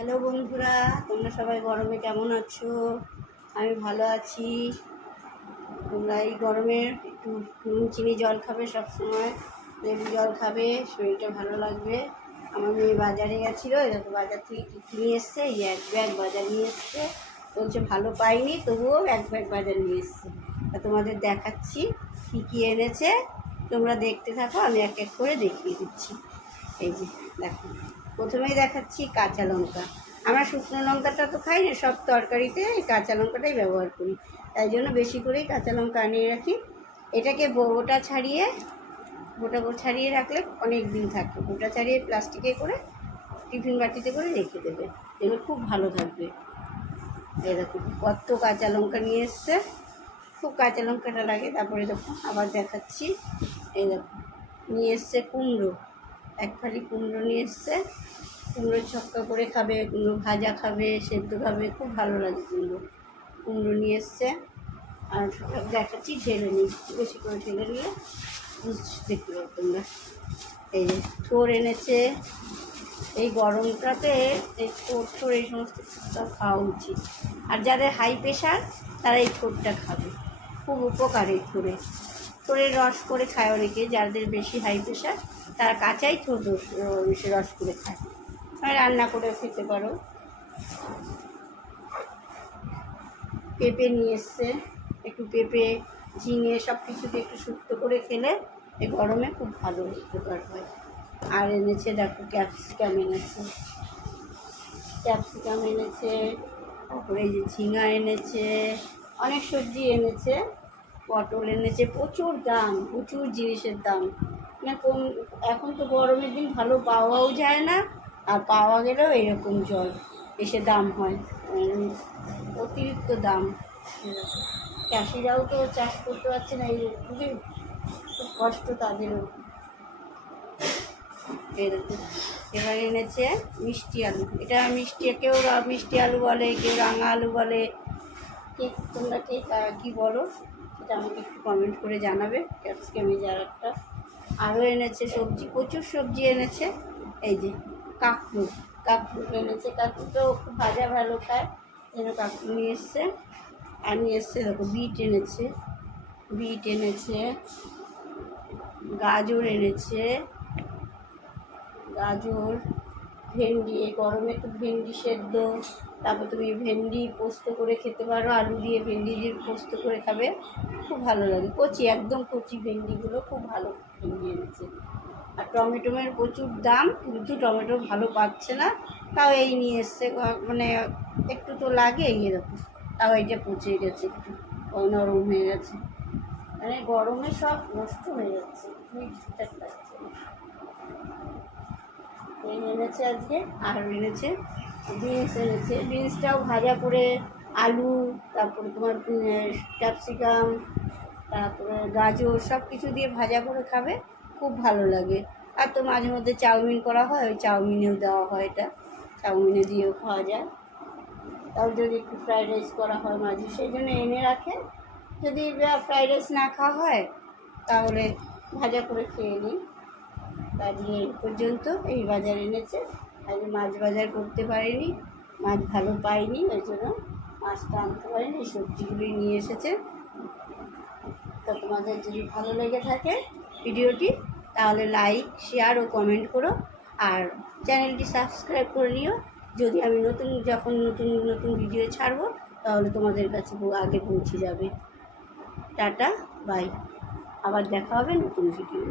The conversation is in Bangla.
হ্যালো বন্ধুরা, তোমরা সবাই গরমে কেমন আছো? আমি ভালো আছি। তোমরা এই গরমে একটু নুন, চিনি, জল খাবে সব সময় লেবু জল খাবে, শরীরটা ভালো লাগবে। আমার মেয়ে বাজারে গেছিল এরকম বাজার থেকে কী নিয়ে এসছে, এই এক ব্যাগ বাজার নিয়ে এসছে। বলছে ভালো পাইনি, তবুও এক ব্যাগ বাজার নিয়ে এসছে। তোমাদের দেখাচ্ছি কী কী এনেছে। তোমরা দেখতে থাকো, আমি এক এক করে দেখিয়ে দিচ্ছি। এই যে দেখো। প্রথমেই দেখাচ্ছি কাঁচা লঙ্কা। আমরা শুকনো লঙ্কাটা তো খাই না, সব তরকারিতে কাঁচা লঙ্কাটাই ব্যবহার করি। তাই জন্য বেশি করেই কাঁচা লঙ্কা আনিয়ে রাখি। এটাকে গোটা ছাড়িয়ে গোটা ছাড়িয়ে রাখলে অনেক দিন থাকে। গোটা ছাড়িয়ে প্লাস্টিকে করে টিফিন বাটিতে করে রেখে দেবে। এগুলো খুব ভালো থাকবে। এই দেখো কত কাঁচা লঙ্কা নিয়ে এসছে। খুব কাঁচা লঙ্কাটা লাগে। তারপরে দেখো আবার দেখাচ্ছি। এই দেখো নিয়ে এসছে কুমড়ো। এক ফালি কুমড়ো নিয়ে এসছে। কুমড়ো ছক্কা করে খাবে, কুমড়ো ভাজা খাবে, সেদ্ধ খাবে, খুব ভালো লাগে কুমড়ো। কুমড়ো নিয়ে এসছে। আর দেখাচ্ছি, ঢেলে নিই। বেশি করে ঢেলে নিয়ে বুঝতে পাবো তোমরা। এই যে থোর এনেছে। এই গরমটাতে এই থোর থোর এই সমস্ত সব খাওয়া উচিত। আর যাদের হাই প্রেশার তারা এই থোরটা খাবে। খুব উপকার এই থোরে। থোরের রস করে খায় অনেকে, যাদের বেশি হাই প্রেশার তারা কাঁচাই থোর রস রস করে খায়। রান্না করে খেতে পারো। পেঁপে নিয়ে এসছে। একটু পেঁপে, ঝিঙে সব কিছুতে একটু শুক্তো করে খেলে এই গরমে খুব ভালো উপকার হয়। আর এনেছে দেখো ক্যাপসিকাম এনেছে। ক্যাপসিকাম এনেছে, তারপরে এই যে ঝিঙা এনেছে, অনেক সবজি এনেছে। পটল এনেছে প্রচুর দাম, প্রচুর জিনিসের দাম। মানে কোন এখন তো গরমের দিন ভালো পাওয়াও যায় না, আর পাওয়া গেলেও এরকম জল এসে দাম হয়। অতিরিক্ত দাম। চাষিরাও তো চাষ করতে পারছে না, এই খুবই খুব কষ্ট তাদেরও এবার এনেছে মিষ্টি আলু। এটা মিষ্টি কেউ মিষ্টি আলু বলে, কেউ রাঙা আলু বলে। কে, তোমরা কে কী বলো? সেটা আমাকে একটু কমেন্ট করে জানাবে। যার একটা আরও এনেছে সবজি, প্রচুর সবজি এনেছে। এই যে কাকরু কাকরু এনেছে। কাকরু তো খুব ভাজা ভালো খায়। যেন কাকরু নিয়ে এসছে। আর নিয়ে এসছে দেখো, বিট এনেছে। বিট এনেছে। গাজর এনেছে। গাজর। ভেন্ডি, এই গরমে তো ভেন্ডি সেদ্ধ, তারপর তুমি ভেন্ডি পোস্ত করে খেতে পারো, আলু দিয়ে ভেন্ডি দিয়ে পোস্ত করে খাবে, খুব ভালো লাগে। কচি, একদম কচি ভেন্ডিগুলো খুব ভালো ভেন্ডি এনেছে। আর টমেটোমের প্রচুর দাম, কিন্তু টমেটো ভালো পাচ্ছে না, তাও এই নিয়ে এসছে মানে একটু তো লাগে এরকম তাও এইটা পচে গেছে, একটু নরম হয়ে গেছে। মানে গরমে সব নষ্ট হয়ে যাচ্ছে লাগছে। এনেছে আজকে। আর এনেছে? বিনস এনেছে। বিনসটাও ভাজা করে আলু তারপরে তোমার ক্যাপসিকাম তারপরে গাজর সব কিছু দিয়ে ভাজা করে খাবে। খুব ভালো লাগে। আর তো মাঝে মধ্যে চাউমিন করা হয় ওই চাউমিনেও দেওয়া হয় এটা। চাউমিনে দিয়েও খাওয়া যায়। তাও যদি একটু ফ্রাইড রাইস করা হয় মাঝে সেই জন্য এনে রাখে। যদি ফ্রাইড রাইস না খাওয়া হয় তাহলে ভাজা করে খেয়ে নিই। এই পর্যন্ত এই বাজার এনেছে। আজকে মাছ বাজার করতে পারিনি, মাছ ভালো পাইনি, ওই জন্য মাছটা আনতে পারিনি এই সবজিগুলোই নিয়ে এসেছে। তো তোমাদের যদি ভালো লেগে থাকে ভিডিওটি, তাহলে লাইক শেয়ার ও কমেন্ট করো। আর চ্যানেলটি সাবস্ক্রাইব করে নিও। যদি আমি নতুন, যখন নতুন নতুন ভিডিও ছাড়বো, তাহলে তোমাদের কাছে আগে পৌঁছে যাবে। টাটা বাই আবার দেখা হবে নতুন ভিডিও